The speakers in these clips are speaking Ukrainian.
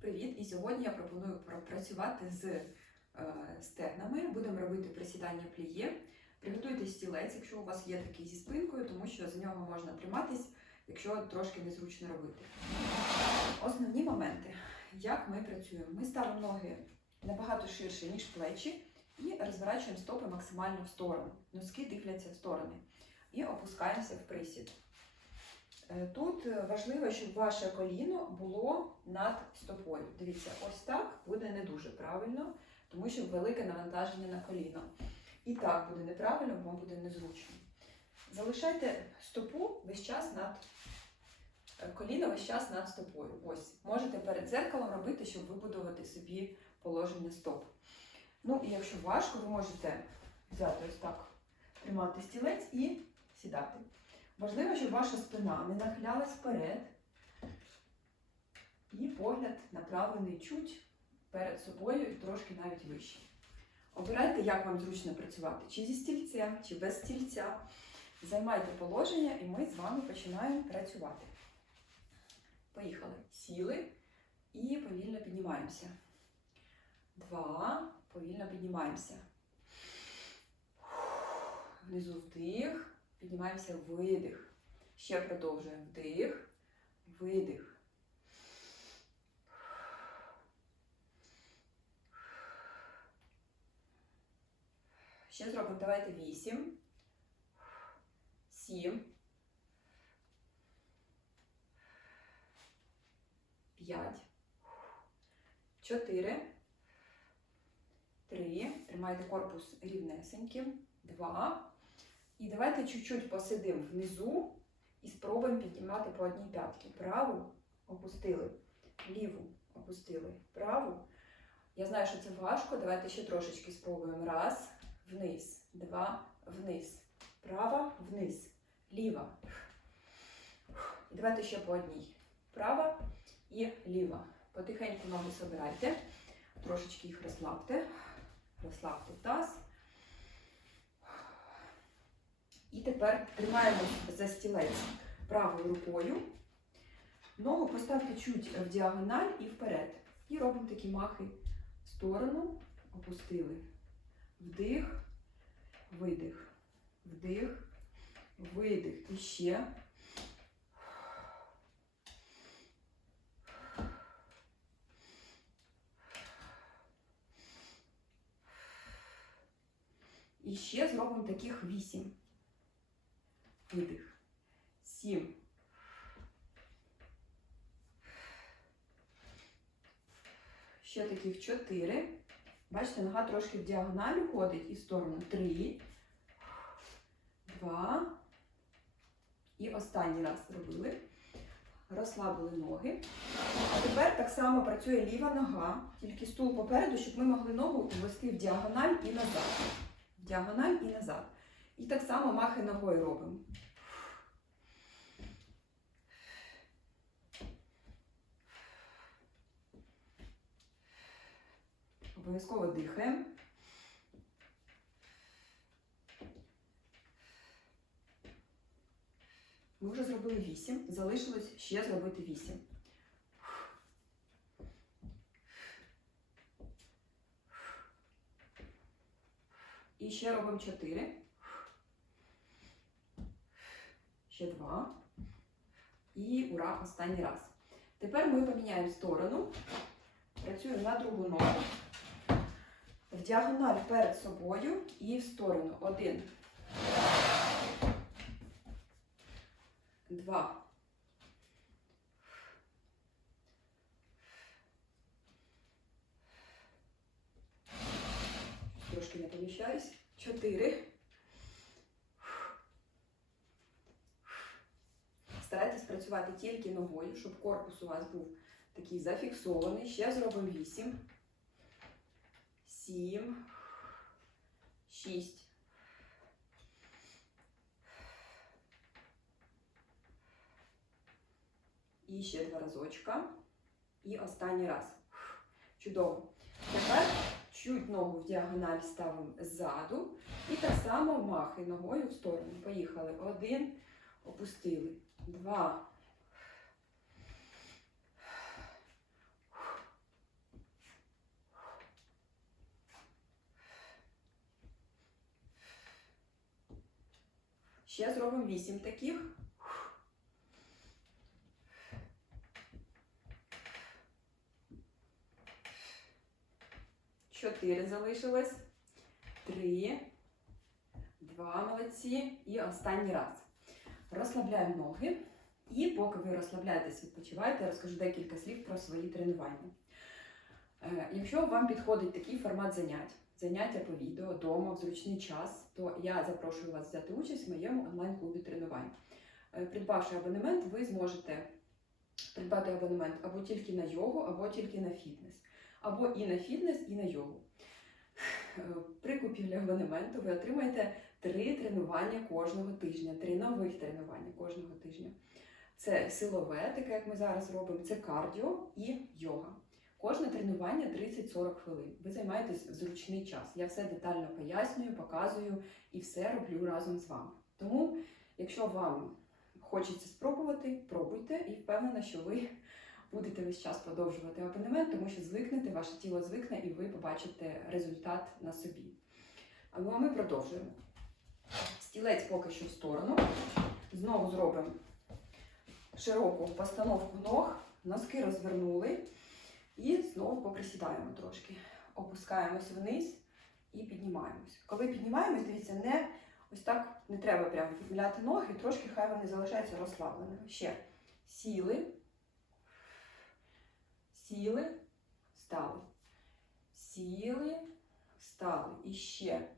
Привіт! І сьогодні я пропоную пропрацювати з е, стегнами. Будемо робити присідання пліє. Приготуйте стілець, якщо у вас є такий зі спинкою, тому що за нього можна триматись, якщо трошки незручно робити. Основні моменти, як ми працюємо. Ми ставимо ноги набагато ширше, ніж плечі, і розворачуємо стопи максимально в сторону. Носки дивляться в сторони. І опускаємося в присід. Е, Тут важливо, щоб ваше коліно було над стопою. Дивіться, ось так буде не дуже правильно, тому що велике навантаження на коліно. І так буде неправильно, вам буде незручно. Залишайте стопу весь час над е, коліно весь час над стопою. Ось можете перед дзеркалом робити, щоб вибудувати собі положення стоп. Ну і якщо важко, ви можете взяти ось так, тримати стілець і сідати. Важливо, щоб ваша спина не нахилялась вперед і погляд направлений чуть перед собою і трошки навіть вище. Обирайте, як вам зручно працювати, чи зі стільцем, чи без стільця. Займайте положення, і ми з вами починаємо працювати. Поїхали. Сіли і повільно піднімаємося. Два. Повільно піднімаємося. Внизу вдих. Піднімаємося видих. Ще продовжуємо вдих, видих. Ще зробимо. Давайте вісім. Сім. П'ять. Чотири. Три. Тримайте корпус рівнесеньким. Два. І давайте чуть-чуть посидимо внизу і спробуємо піднімати по одній п'ятки. Праву опустили, ліву опустили, праву. Я знаю, що це важко. Давайте ще трошечки спробуємо. Раз, вниз, два, вниз. Права, вниз, ліва. І давайте ще по одній. Права і ліва. Потихеньку ноги собирайте. Трошечки їх розслабте. Розслабте таз. І тепер тримаємо за стілець правою рукою. Ногу поставте чуть в діагональ і вперед. І робимо такі махи в сторону, опустили. Вдих, видих, вдих, видих. І ще. І ще зробимо таких вісім. Видих. Сім. Ще таких чотири. Бачите, нога трошки в діагоналі ходить і сторону. Три. Два. І останній раз зробили. Розслабили ноги. А тепер так само працює ліва нога, тільки стул попереду, щоб ми могли ногу ввести в діагональ і назад. В діагональ і назад. І так само махи ногою робимо. Обов'язково дихаємо. Ми вже зробили 8, залишилось ще зробити 8. І ще робимо 4. Ще 2. І ура, останній раз. Тепер ми поміняємо сторону. Працюємо на другу ногу. В діагональ перед собою і в сторону. Один. Два. Трошки не поміщаюсь. Чотири. Працювати тільки ногою, щоб корпус у вас був такий зафіксований. Ще зробимо вісім. Сім. Шість. І ще два разочка. І останній раз. Чудово. Тепер чуть ногу в діагональ ставимо ззаду. І так само махи ногою в сторону. Поїхали. Один. Опустили два. Ще зробимо вісім таких. Чотири залишилось. Три. Два молодці. І останній раз. Розслабляємо ноги. І поки ви розслабляєтесь, відпочиваєте, розкажу декілька слів про свої тренування. Е, Якщо вам підходить такий формат занять, заняття по відео вдома в зручний час, то я запрошую вас взяти участь в моєму онлайн-клубі тренувань. Е, Придбавши абонемент, ви зможете придбати абонемент або тільки на йогу, або тільки на фітнес, або і на фітнес, і на йогу. Е, При купівлі абонементу ви отримаєте три тренування кожного тижня, три нових тренування кожного тижня. Це силове, таке як ми зараз робимо, це кардіо і йога. Кожне тренування 30-40 хвилин. Ви займаєтесь зручний час. Я все детально пояснюю, показую і все роблю разом з вами. Тому, якщо вам хочеться спробувати, пробуйте і впевнена, що ви будете весь час продовжувати абонемент, тому що звикнете, ваше тіло звикне і ви побачите результат на собі. А ну ми продовжуємо. Стілець поки що в сторону. Знову зробимо широку постановку ног, носки розвернули. І знову поприсідаємо трошки. Опускаємось вниз і піднімаємось. Коли піднімаємось, дивіться, не ось так не треба прямо підміляти ноги, трошки хай вони залишаються розслабленими. Ще сіли, сіли, встали. Сіли, встали. І ще.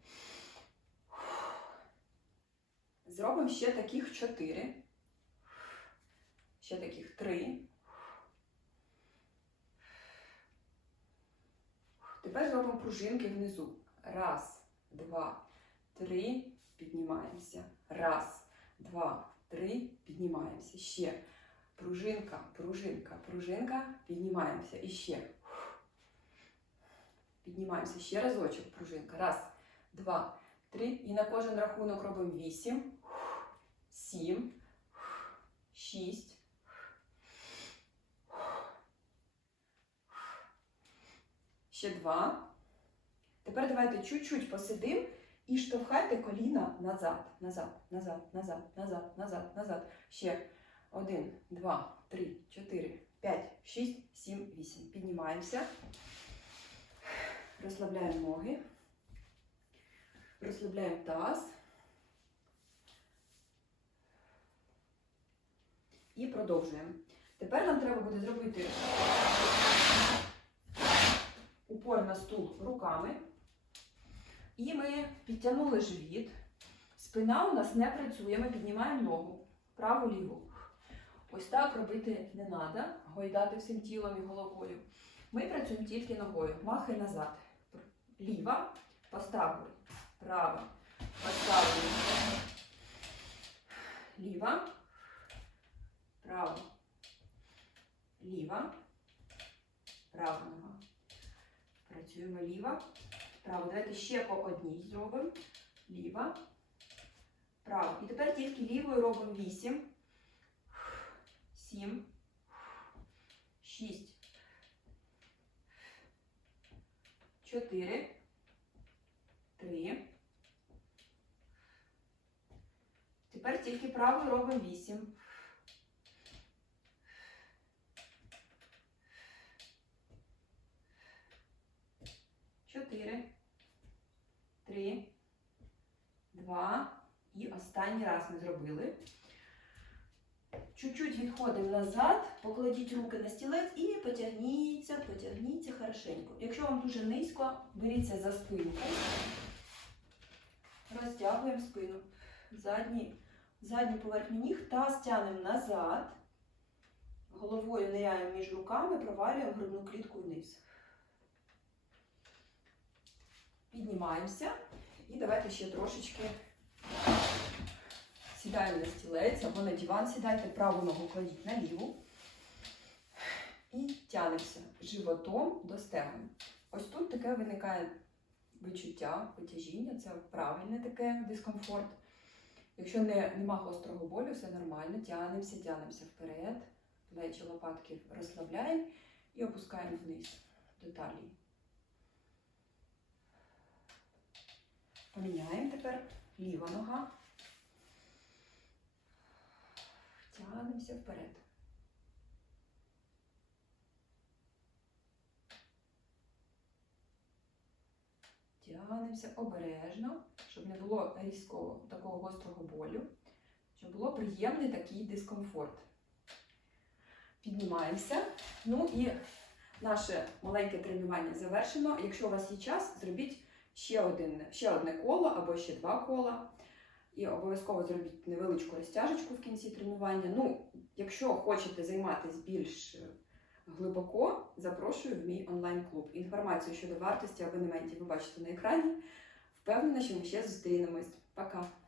Зробимо ще таких чотири. Ще таких три. Тепер зробимо пружинки внизу. Раз, два, три, піднімаємося. Раз, два, три, піднімаємося. Ще. Пружинка, пружинка, пружинка, піднімаємося. І ще. Піднімаємося. Ще разочок, пружинка. Раз, два, три. І на кожен рахунок робимо вісім, сім, шість. Ще два. Тепер давайте чуть-чуть посидим і штовхайте коліна назад, назад, назад, назад, назад, назад, назад. Ще один, два, три, чотири, п'ять, шість, сім, вісім. Піднімаємося. Розслабляємо ноги. Розслабляємо таз. І продовжуємо. Тепер нам треба буде зробити упор на стул руками. І ми підтягнули живіт. Спина у нас не працює, ми піднімаємо ногу. Праву ліву. Ось так робити не треба, гойдати всім тілом і головою. Ми працюємо тільки ногою. Махи назад. Ліва, поставили. Права, поставили. Ліва, права, ліва, права нога. Працюємо ліва, права. Давайте ще по одній зробимо. Ліва, права. І тепер тільки лівою робимо 8, 7, 6, 4, 3. Тепер тільки правою робимо 8. Чотири, три, два. І останній раз ми зробили. Чуть-чуть відходимо назад, покладіть руки на стілець і потягніться, потягніться хорошенько. Якщо вам дуже низько, беріться за спинку. Розтягуємо спину. Задні, задню поверхню ніг та стягнемо назад. Головою ниряємо між руками, провалюємо грудну клітку вниз. Піднімаємося. І давайте ще трошечки сідаємо на стілець або на диван сідайте, праву ногу кладіть на ліву. І тянемося животом до стегон. Ось тут таке виникає відчуття, потяжіння, це правильне таке дискомфорт. Якщо не, нема гострого болю, все нормально, тянемося, тянемося вперед, плечі лопатки розслабляємо і опускаємо вниз до талії. Поміняємо тепер ліва нога. Дивимося вперед. Тягнемося обережно, щоб не було різкого такого гострого болю, щоб було приємний такий дискомфорт. Піднімаємося. Ну і наше маленьке тренування завершено. Якщо у вас є час, зробіть ще, один, ще одне коло або ще два кола. І обов'язково зробіть невеличку розтяжечку в кінці тренування. Ну, якщо хочете займатися більш е, глибоко, запрошую в мій онлайн-клуб. Інформацію щодо вартості абонементів ви бачите на екрані. Впевнена, що ми ще зустрінемось. Пока!